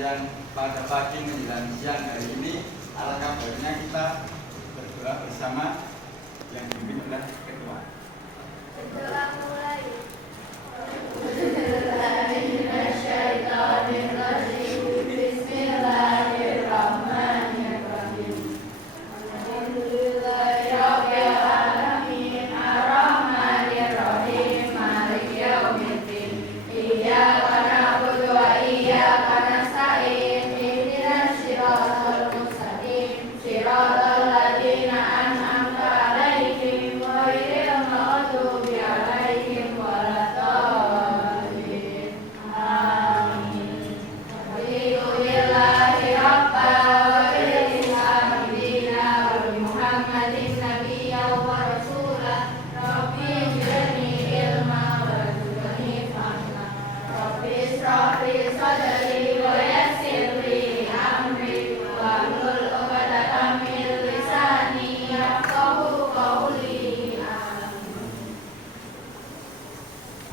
kajian pada pagi menjelang siang hari ini. Alangkah baiknya kita berdoa bersama yang dipimpin oleh ketua. Berdoa mulai.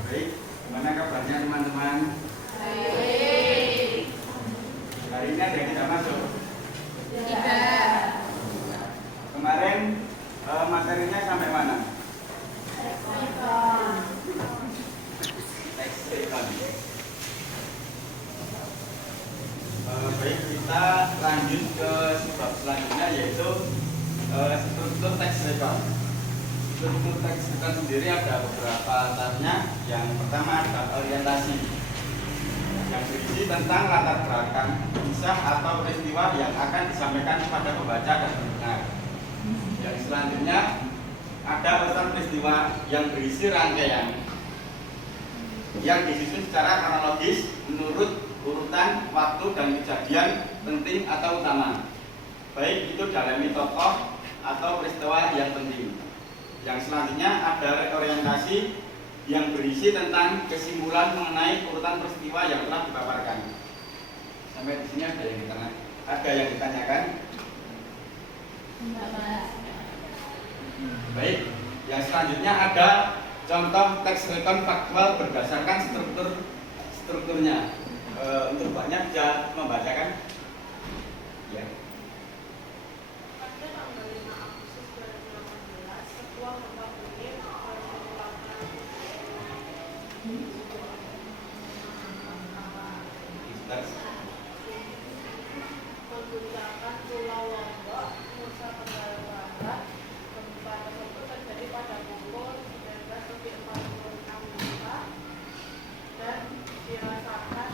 Baik, gimana kabarnya teman-teman? Baik. Hari ini ada yang tidak masuk? Tidak. Kemarin materinya sampai mana? Leksikon. Baik, kita lanjut ke bab selanjutnya, yaitu struktur teks rekon. Struktur teks rekon sendiri ada beberapa tabnya. Yang pertama ada orientasi, yang berisi tentang latar belakang kisah atau peristiwa yang akan disampaikan kepada pembaca dan pendengar. Yang selanjutnya ada urutan peristiwa yang berisi rangkaian yang disusun secara kronologis menurut urutan waktu dan kejadian penting atau utama, baik itu dalam tokoh atau peristiwa yang penting. Yang selanjutnya ada orientasi yang berisi tentang kesimpulan mengenai urutan peristiwa yang telah dipaparkan. Sampai di sini ada yang ditanyakan? Baik, yang selanjutnya ada contoh teks rekon faktual berdasarkan strukturnya. Untuk banyak bisa membacakan. Ya. Pada tanggal 5 Agustus 2018, Ketua Gempa Bumi menggunakan Pulau Lombok, Nusa Tenggara Barat. Gempa tersebut terjadi pada pukul 19.46 dan dirasakan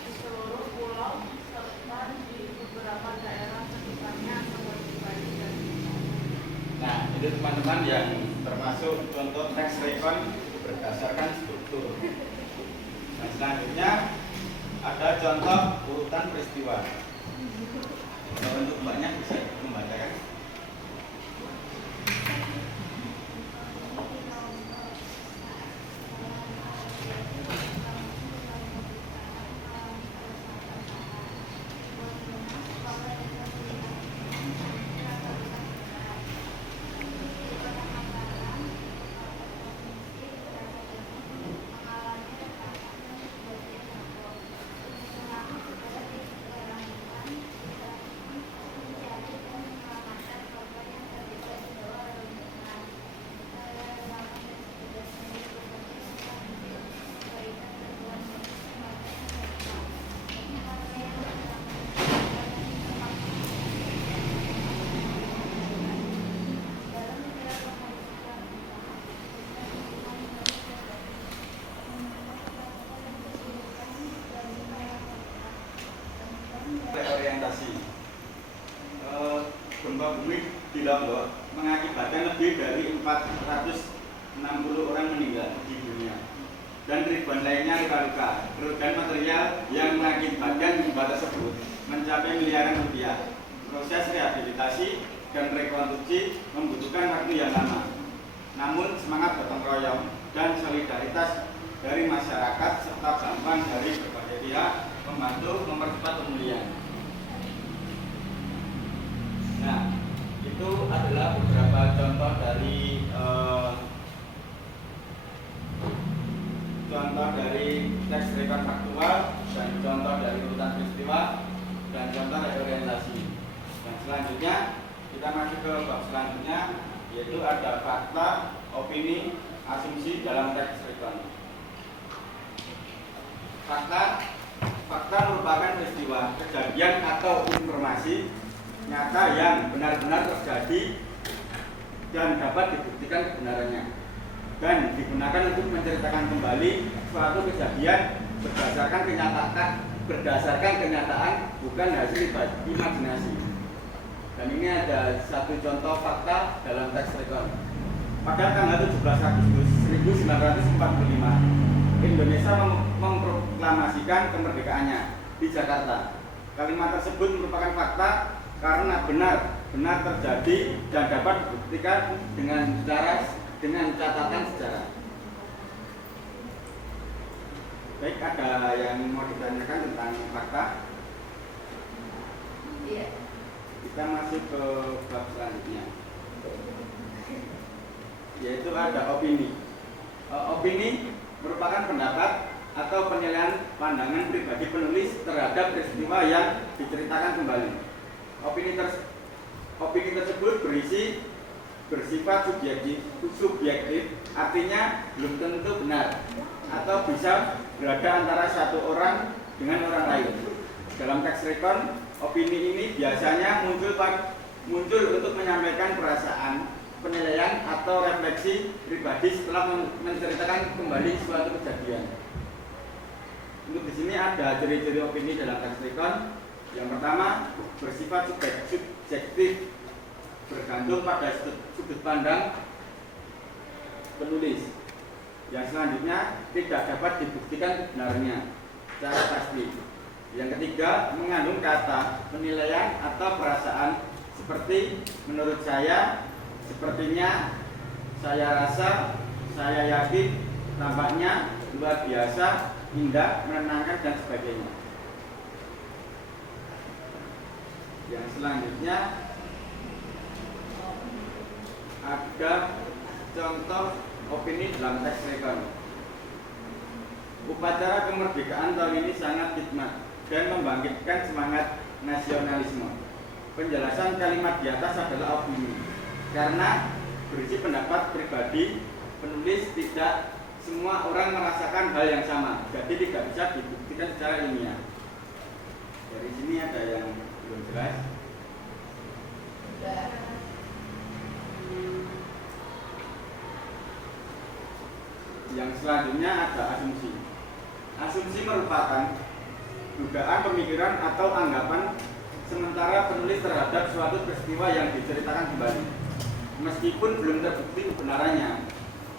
di seluruh pulau serta di beberapa daerah sekitarnya seperti Bali dan Bintang. Nah, itu teman-teman yang termasuk contoh teks rekon berdasarkan struktur. Nah, selanjutnya ada contoh urutan peristiwa. Kalau untuk banyak bisa membacakan. Orientasi. Gempa bumi di Lombok mengakibatkan lebih dari 460 orang meninggal di dunia dan ribuan lainnya luka-luka. Kerugian material yang mengakibatkan gempa tersebut mencapai miliaran rupiah. Proses rehabilitasi dan rekonstruksi membutuhkan waktu yang lama. Namun semangat gotong royong dan solidaritas dari masyarakat serta bantuan dari berbagai pihak membantu mempercepat pemulihan. Nah, itu adalah beberapa contoh dari teks rekon faktual dan contoh dari dari urutan peristiwa dan contoh reorientasi. Yang selanjutnya kita masuk ke bab selanjutnya, yaitu ada fakta, opini, asumsi dalam teks rekon. Fakta merupakan peristiwa, kejadian atau informasi nyata yang benar-benar terjadi dan dapat dibuktikan kebenarannya, dan digunakan untuk menceritakan kembali suatu kejadian berdasarkan kenyataan, bukan hasil imajinasi. Dan ini ada satu contoh fakta dalam teks rekon. Pada tanggal 17 Agustus 1945, Indonesia memproklamasikan kemerdekaannya di Jakarta. Kalimat tersebut merupakan fakta karena benar terjadi dan dapat dibuktikan dengan catatan sejarah. Baik, ada yang mau ditanyakan tentang fakta? Iya. Kita masuk ke bab selanjutnya, yaitu ada opini. Opini merupakan pendapat atau penilaian pandangan pribadi penulis terhadap peristiwa yang diceritakan kembali. Opini tersebut bersifat subjektif, artinya belum tentu benar atau bisa berada antara satu orang dengan orang lain. Dalam teks rekon, opini ini biasanya muncul untuk menyampaikan perasaan, penilaian atau refleksi pribadi setelah menceritakan kembali suatu kejadian. Untuk di sini ada ciri-ciri opini dalam teks rekon. Yang pertama, bersifat subjektif, bergantung pada sudut pandang penulis. Yang selanjutnya, tidak dapat dibuktikan kebenarannya secara pasti. Yang ketiga, mengandung kata, penilaian atau perasaan seperti menurut saya, sepertinya, saya rasa, saya yakin, tampaknya, luar biasa, indah, menenangkan, dan sebagainya. Yang selanjutnya ada contoh opini dalam teks rekon. Upacara kemerdekaan tahun ini sangat hikmat dan membangkitkan semangat nasionalisme. Penjelasan kalimat di atas adalah opini karena berisi pendapat pribadi penulis. Tidak semua orang merasakan hal yang sama, jadi tidak bisa dibuktikan secara ilmiah. Dari sini ada yang belum jelas. Yang selanjutnya ada asumsi. Asumsi merupakan dugaan, pemikiran atau anggapan sementara penulis terhadap suatu peristiwa yang diceritakan kembali, meskipun belum terbukti kebenarannya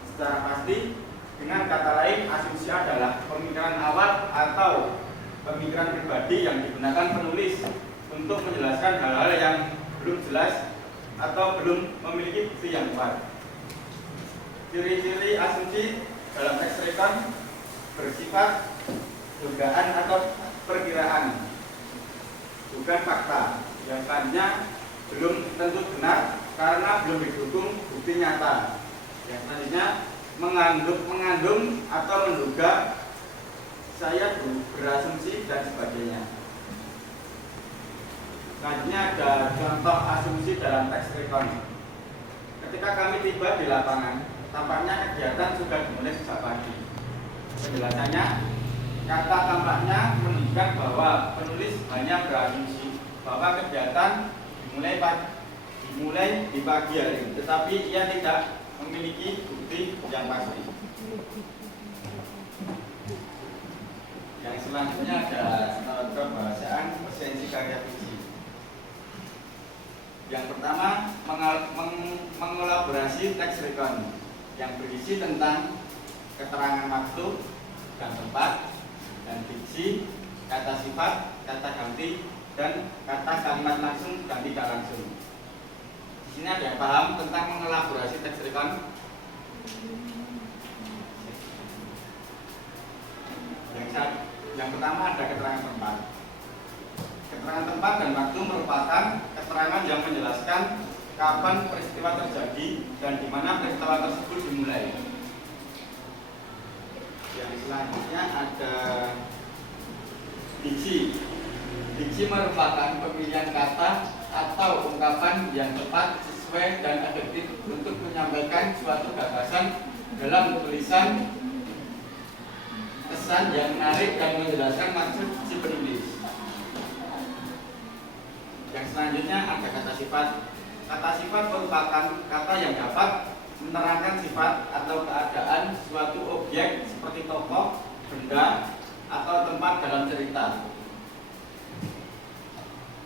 secara pasti. Dengan kata lain, asumsi adalah pemikiran awal atau pemikiran pribadi yang digunakan penulis untuk menjelaskan hal-hal yang belum jelas atau belum memiliki bukti yang kuat. Ciri-ciri asumsi dalam teks rekon bersifat dugaan atau perkiraan, bukan fakta. Yang selanjutnya, belum tentu benar karena belum didukung bukti nyata. Yang selanjutnya, mengandung atau menduga, saya berasumsi, dan sebagainya. Selanjutnya ada contoh asumsi dalam teks rekon. Ketika kami tiba di lapangan, tampaknya kegiatan sudah dimulai sejak pagi. Penjelasannya, kata tampaknya menunjukkan bahwa penulis hanya berasumsi bahwa kegiatan dimulai di pagi hari, tetapi ia tidak memiliki bukti yang pasti. Yang selanjutnya ada pembahasan esensi karya fiksi. Yang pertama, mengelaborasi teks rekon yang berisi tentang keterangan waktu dan tempat dan diksi, kata sifat, kata ganti, dan kata kalimat langsung dan tidak langsung. Di sini ada yang paham tentang mengelaborasi teks rekon? Yang pertama ada keterangan tempat. Keterangan tempat dan waktu merupakan keterangan yang menjelaskan kapan peristiwa terjadi dan di mana peristiwa tersebut dimulai. Yang selanjutnya ada Diksi. Diksi merupakan pemilihan kata atau ungkapan yang tepat, sesuai dan efektif untuk menyampaikan suatu gagasan dalam tulisan, kesan yang menarik dan menjelaskan maksud si penulis. Yang selanjutnya ada kata sifat. Kata sifat merupakan kata yang dapat menerangkan sifat atau keadaan suatu objek seperti tokoh, benda, atau tempat dalam cerita.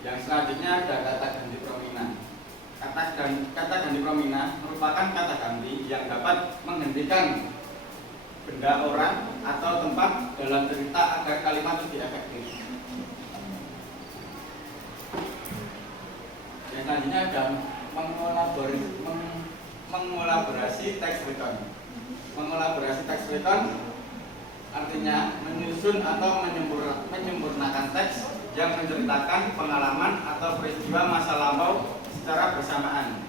Yang selanjutnya ada kata ganti promina. Kata ganti promina merupakan kata ganti yang dapat menghentikan benda, orang, atau tempat dalam cerita agar kalimat lebih efektif. Yang selanjutnya ada mengolaborasi teks recon. Mengolaborasi teks recon artinya menyusun atau menyempurnakan teks yang menceritakan pengalaman atau peristiwa masa lampau secara bersamaan.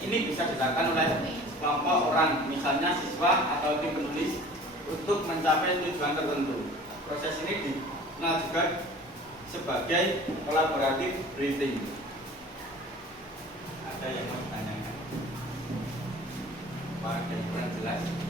Ini bisa dilakukan oleh kelompok orang, misalnya siswa atau tim penulis, untuk mencapai tujuan tertentu. Proses ini dikenal juga sebagai collaborative writing. Ada yang mau ditanyakan? Pak, yang kurang jelas?